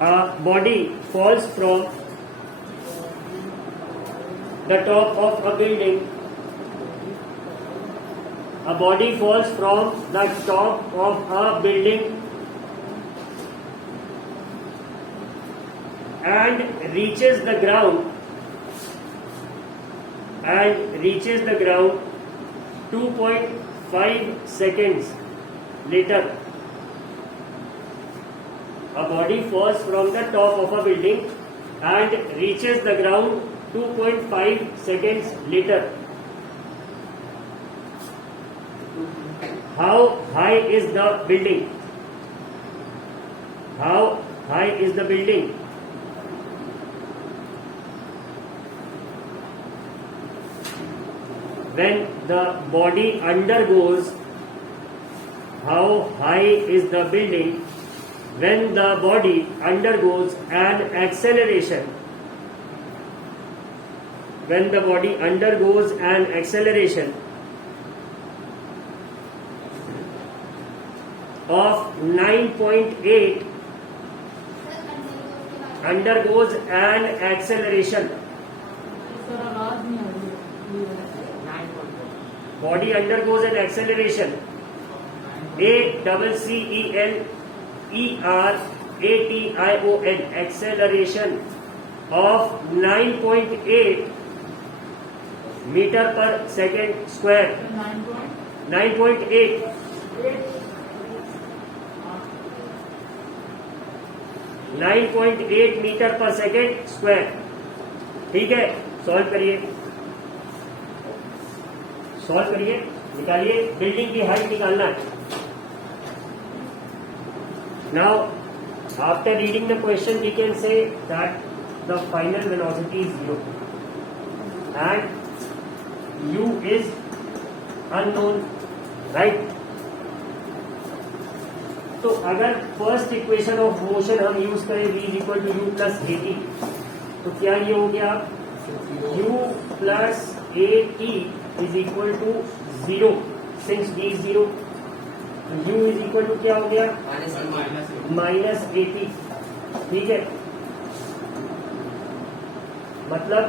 A body falls from the top of a building. A body falls from the top of a building and reaches the ground 2.5 seconds later. A body falls from the top of a building and reaches the ground 2.5 seconds later. How high is the building? How high is the building? When the body undergoes, how high is the building? When the body undergoes an acceleration. When the body undergoes an acceleration of 9.8, undergoes an acceleration. Body undergoes an acceleration. ACCELERATION, acceleration of 9.8 meter per second square. 9.8. 9.8 metre पर second square. ठीक है, solve करिए, निकालिए. Building की height निकालना है. Now after reading the question we can say that the final velocity is 0 and u is unknown, right. तो अगर फर्स्ट इक्वेशन ऑफ मोशन हम यूज करें v is equal to u plus a t, तो क्या ये हो गया u plus a t is equal to 0 since v is 0. u is equal to क्या हो गया माइनस ए टी. ठीक है, मतलब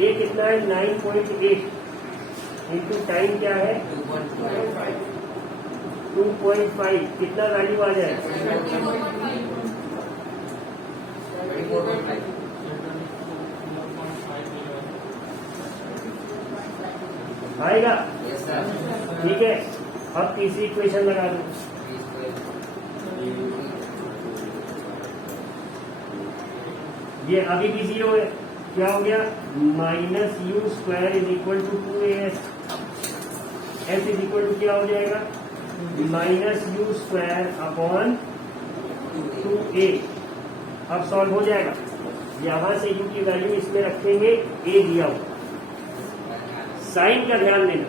ए कितना है 9.8 इंटू टाइम क्या है 2.5. कितना वैल्यू आ जाए 24.5 आएगा. ठीक है, अब तीसरी इक्वेशन लगा दो. ये अभी भी 0 है. क्या हो गया minus u square is equal to 2as. F is equal to क्या हो जाएगा minus u square upon 2a. अब सॉल्व हो जाएगा. यहां से u की वैल्यू इसमें रखेंगे, a दिया हो. साइन का ध्यान देना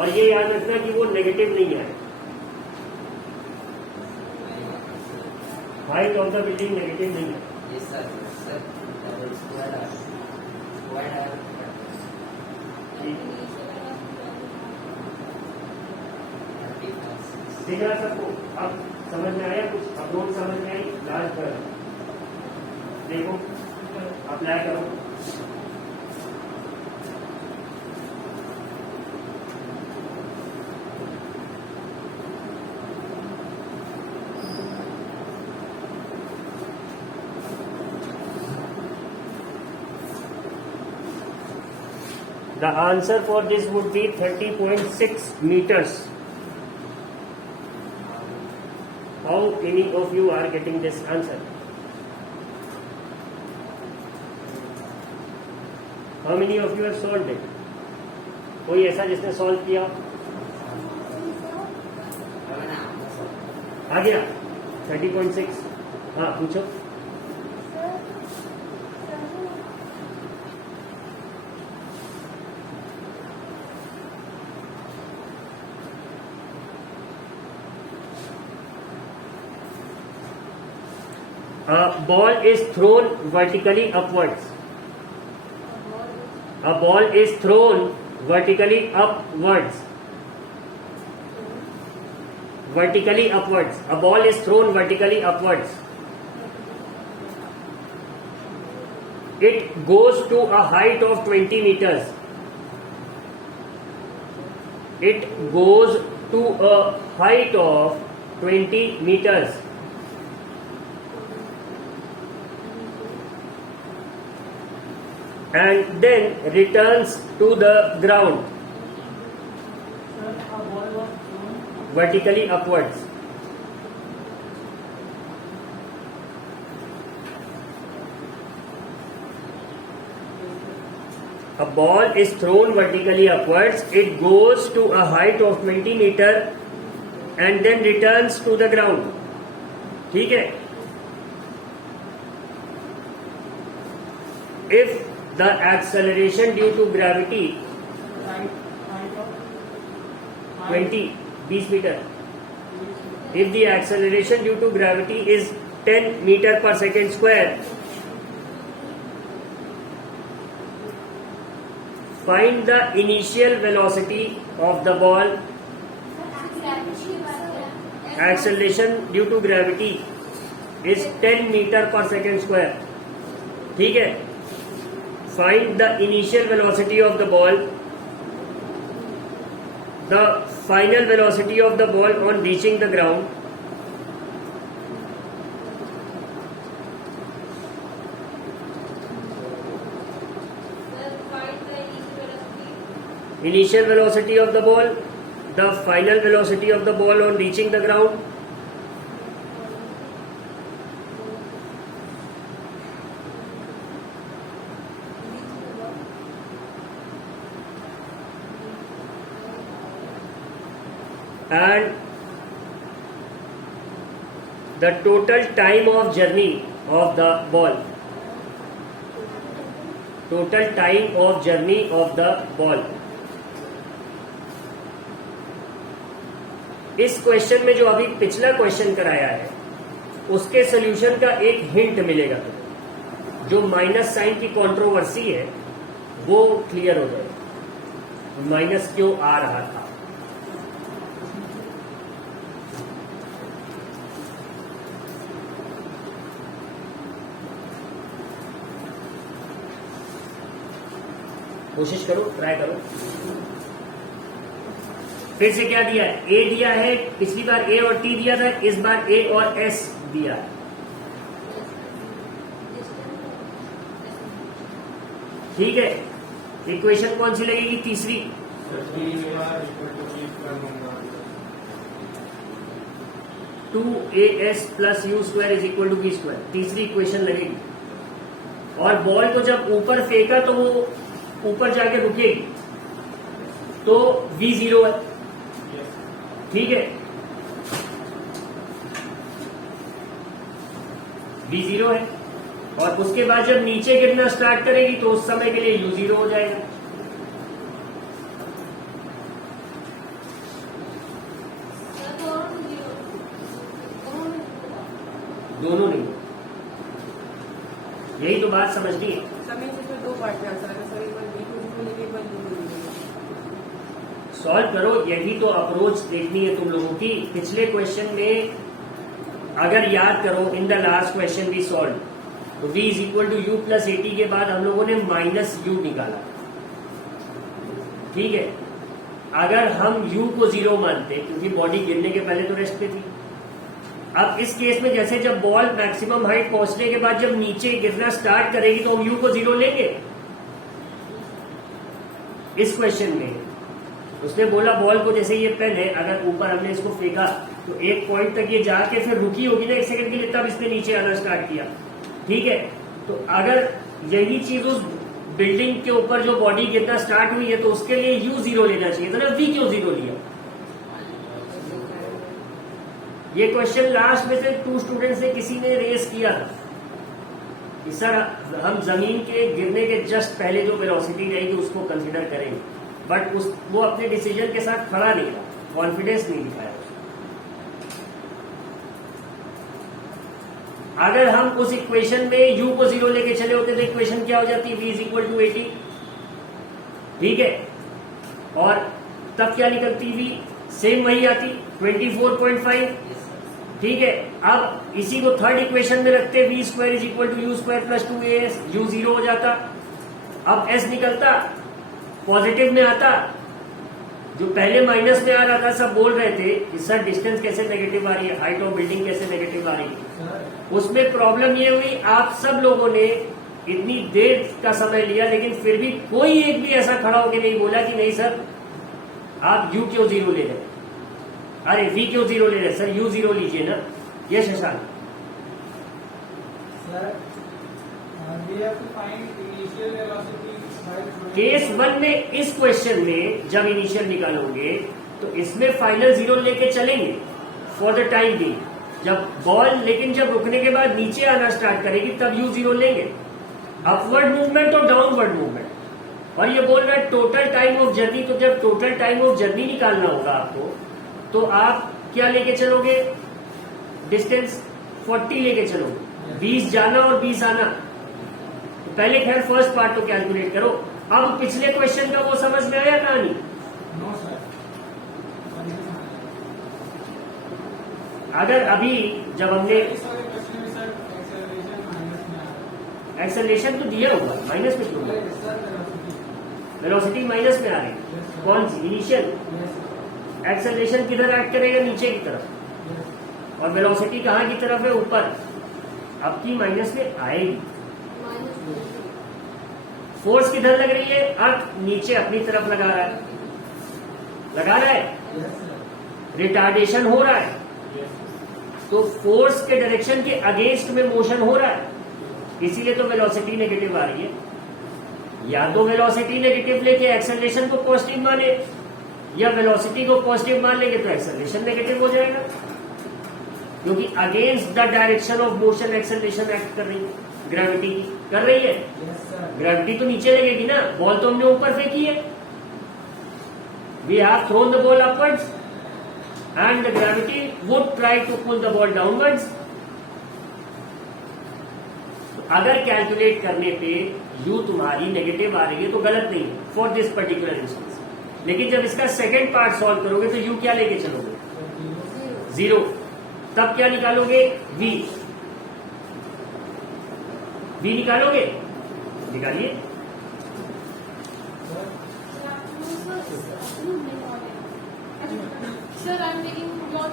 और ये याद रखना कि वो नेगेटिव नहीं है. Height of the building negative नहीं है. दिख रहा सबको? अब समझ में आया कुछ? अप्रोच समझ में आई? लास्ट कर देखो, अप्लाई करो. The answer for this would be 30.6 meters. How many of you are getting this answer? How many of you have solved it? कोई ऐसा जिसने सॉल्व किया? आ गया 30.6. हाँ पूछो. A ball is thrown vertically upwards. A ball is thrown vertically upwards. Vertically upwards. A ball is thrown vertically upwards. it goes to a height of 20 meters. It goes to a height of 20 meters. And then returns to the ground vertically upwards. A ball is thrown vertically upwards. It goes to a height of 20 meter and then returns to the ground. ठीक है? If the acceleration due to gravity 20 meter. If the acceleration due to gravity is 10 meter per second square, find the initial velocity of the ball. Acceleration due to gravity is 10 meter per second square. ठीक है? Find the initial velocity of the ball, the final velocity of the ball on reaching the ground, initial velocity of the ball, the final velocity of the ball on reaching the ground. And the total time of journey of the ball. Total time of journey of the ball. इस question में जो अभी पिछला question कराया है उसके solution का एक हिंट मिलेगा तुम्हें। जो माइनस साइन की कंट्रोवर्सी है वो क्लियर हो जाएगा, माइनस क्यों आ रहा था। कोशिश करो, ट्राई करो। फिर से क्या दिया है? ए दिया है, पिछली बार ए और टी दिया था, इस बार ए और एस दिया है। ठीक है, इक्वेशन कौन सी लगेगी? तीसरी। Two a s plus u square is equal to b square, तीसरी इक्वेशन लगेगी। और बॉल को जब ऊपर फेंका तो वो ऊपर जाके रुकेगी, तो v जीरो है। ठीक है, v जीरो है, और उसके बाद जब नीचे गिरना स्टार्ट करेगी तो उस समय के लिए u जीरो हो जाएगा। दोनों नहीं, यही तो बात समझनी है। दो पार्ट में सॉल्व करो, यही तो अप्रोच देखनी है तुम लोगों की। पिछले क्वेश्चन में अगर याद करो, in the last question we solve, तो v is equal to u plus a t के बाद हम लोगों ने माइनस यू निकाला। ठीक है, अगर हम u को जीरो मानते, क्योंकि बॉडी गिरने के पहले तो रेस्ट पे थी। अब इस केस में जैसे जब बॉल मैक्सिमम हाइट पहुंचने के बाद जब नीचे गिरना स्टार्ट करेगी तो हम u को जीरो लेंगे। इस क्वेश्चन में उसने बोला बॉल को जैसे ये पेन है, अगर ऊपर हमने इसको फेंका तो एक पॉइंट तक ये जाके फिर रुकी होगी ना एक सेकंड के लिए, तब इसने नीचे आना स्टार्ट किया। ठीक है, तो अगर यही चीज उस बिल्डिंग के ऊपर जो बॉडी गिरना स्टार्ट हुई है तो उसके लिए यू जीरो लेना चाहिए था ना, वी क्यों जीरो लिया? ये क्वेश्चन लास्ट में से 2 स्टूडेंट से किसी ने रेस किया था कि सर हम जमीन के गिरने के जस्ट पहले जो वेलोसिटी रहेगी उसको कंसिडर करेंगे, बट वो अपने डिसीजन के साथ खड़ा नहीं रहा, कॉन्फिडेंस नहीं दिखाया। अगर हम उस इक्वेशन में u को जीरो लेके चले होते तो इक्वेशन क्या हो जाती? v is equal to 80। ठीक है, और तब क्या निकलती? v सेम वही आती 24.5। ठीक है, अब इसी को थर्ड इक्वेशन में रखते, v square is equal to u square plus 2as, u zero हो जाता, अब s निकलता, पॉजिटिव में आता, जो पहले माइनस में आ रहा था सब बोल रहे थे कि सर डिस्टेंस कैसे नेगेटिव आ रही है, हाइट ऑफ बिल्डिंग कैसे नेगेटिव आ रही है। उसमें प्रॉब्लम ये हुई, आप सब लोगों ने इतनी देर का समय लिया लेकिन फिर भी कोई एक भी ऐसा खड़ा होकर नहीं बोला कि नहीं सर आप u क्यों जीरो ले रहे, अरे v क्यों जीरो ले रहे, सर u जीरो लीजिए ना। ये शशांक केस 1 में इस क्वेश्चन में जब इनिशियल निकालोगे तो इसमें फाइनल जीरो लेके चलेंगे फॉर द टाइम बी, जब बॉल लेकिन जब रुकने के बाद नीचे आना स्टार्ट करेगी तब यू जीरो लेंगे, अपवर्ड मूवमेंट और डाउनवर्ड मूवमेंट। और ये बोल रहा है टोटल टाइम ऑफ जर्नी, तो जब टोटल टाइम ऑफ जर्नी निकालना होगा आपको तो आप क्या लेके चलोगे, डिस्टेंस 40 लेके चलोगे, 20 जाना और 20 आना। तो पहले खैर फर्स्ट पार्ट तो कैलकुलेट करो। अब पिछले क्वेश्चन का वो समझ में आया कहानी? अगर अभी जब हमने एक्सेलरेशन तो दिया होगा, माइनस में क्यों, वेलोसिटी माइनस में आ रही है, कौन सी इनिशियल, एक्सेलरेशन किधर एक्ट करेगा, नीचे की तरफ, और वेलोसिटी कहाँ की तरफ है, ऊपर, अब की माइनस में आएगी। फोर्स किधर लग रही है, अर्थ नीचे अपनी तरफ लगा रहा है, लगा रहा है, रिटार्डेशन हो रहा है, तो फोर्स के डायरेक्शन के अगेंस्ट में मोशन हो रहा है, इसीलिए तो वेलोसिटी नेगेटिव आ रही है। या तो वेलोसिटी नेगेटिव लेके एक्सेलरेशन को पॉजिटिव माने, या वेलोसिटी को पॉजिटिव मान लेंगे तो एक्सेलरेशन नेगेटिव हो जाएगा, क्योंकि against the direction of motion acceleration act कर रही है, ग्रेविटी की कर रही है। ग्रेविटी तो नीचे लगेगी ना, बॉल तो हमने ऊपर फेंकी है, we have thrown the ball upwards and the gravity would try to pull the ball downwards. अगर कैलकुलेट करने पे यू तुम्हारी नेगेटिव आ रही है तो गलत नहीं है फॉर दिस पर्टिकुलर इंस्टेंस, लेकिन जब इसका सेकेंड पार्ट सॉल्व करोगे तो यू क्या लेके चलोगे, जीरो, तब क्या निकालोगे, वी निकालोगे, निकालिए। Sir, I'm taking more